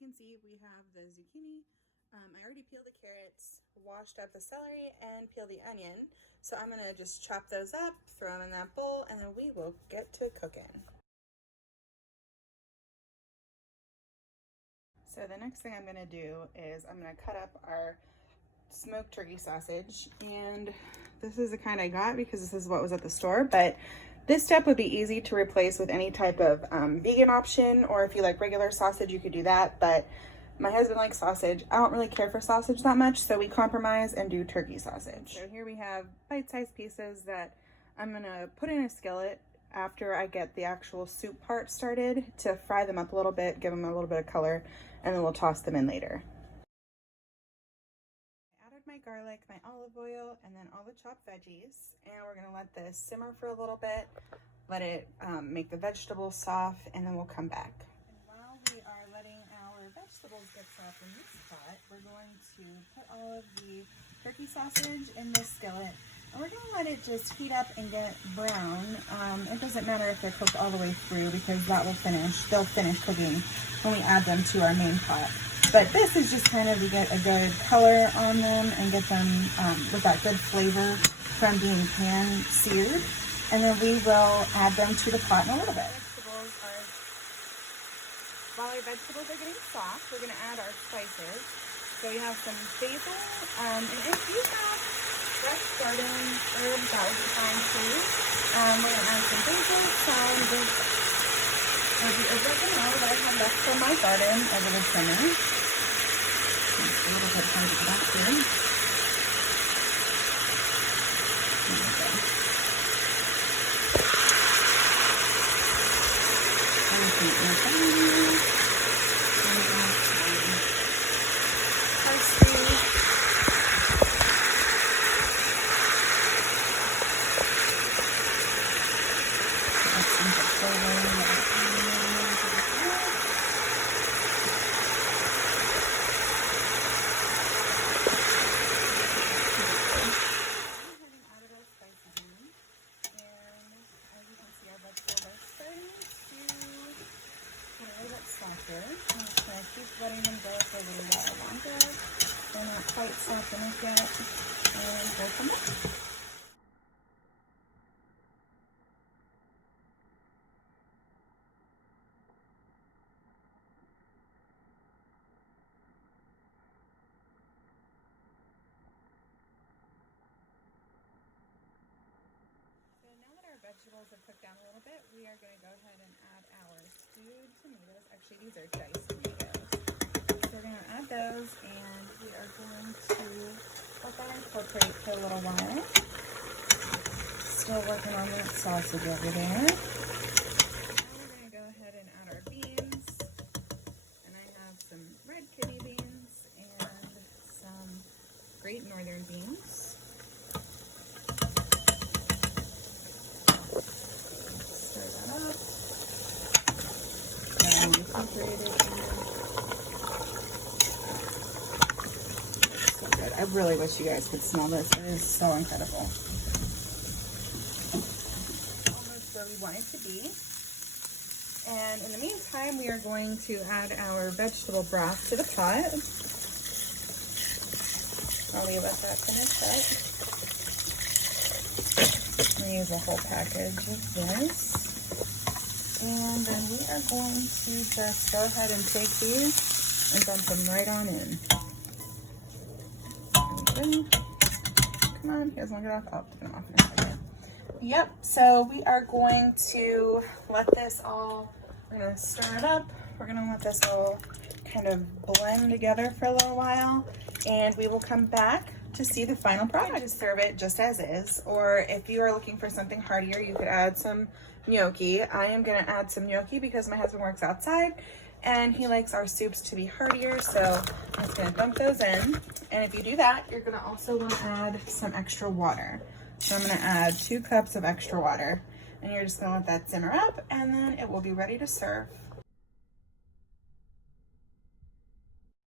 can see, we have the zucchini. I already peeled the carrots, washed up the celery, and peeled the onion. So I'm gonna just chop those up, throw them in that bowl, and then we will get to cooking. So the next thing I'm gonna do is I'm gonna cut up our smoked turkey sausage, and this is the kind I got because this is what was at the store, but this step would be easy to replace with any type of vegan option, or if you like regular sausage, you could do that, but my husband likes sausage. I don't really care for sausage that much, so we compromise and do turkey sausage. So here we have bite-sized pieces that I'm gonna put in a skillet after I get the actual soup part started to fry them up a little bit, give them a little bit of color, and then we'll toss them in later. I added my garlic, my olive oil, and then all the chopped veggies, and we're gonna let this simmer for a little bit, let it make the vegetables soft, and then we'll come back. While we are letting our vegetables get soft in this pot, we're going to put all of the turkey sausage in this skillet, and we're going to let it just heat up and get brown. It doesn't matter if they're cooked all the way through because that will finish. They'll finish cooking when we add them to our main pot. But this is just kind of to get a good color on them and get them with that good flavor from being pan seared. And then we will add them to the pot in a little bit. While our vegetables are getting soft, we're going to add our spices. So we have some basil, and if you have fresh garden herbs, that would be fine too. We're going to add some basil, some the oregano that I have left from my garden over the summer. A little bit hard to get back here. Parsley. I'm just going to keep letting them go for a little while longer. They're not quite soft enough yet. And go from there. Vegetables have cooked down a little bit, we are going to go ahead and add our stewed tomatoes. Actually, these are diced tomatoes. So we're going to add those, and we are going to let that incorporate for a little while. Still working on that sausage over there. Now we're going to go ahead and add our beans. And I have some red kidney beans and some great northern beans. So good. I really wish you guys could smell this. It is so incredible. Almost where we want it to be. And in the meantime, we are going to add our vegetable broth to the pot. I'll leave let that finish up. I'm going to use a whole package of this. And then we are going to just go ahead and take these and dump them right on in. Come on, you guys want to get off? I'll put them off in a second. Yep, so we are going to let this all, we're going to stir it up. We're going to let this all kind of blend together for a little while. And we will come back to see the final product. Just serve it just as is. Or if you are looking for something heartier, you could add some gnocchi. I am going to add some gnocchi because my husband works outside and he likes our soups to be heartier, so I'm just going to dump those in. And if you do that, you're going to also want to add some extra water. So I'm going to add 2 cups of extra water, and you're just going to let that simmer up, and then it will be ready to serve.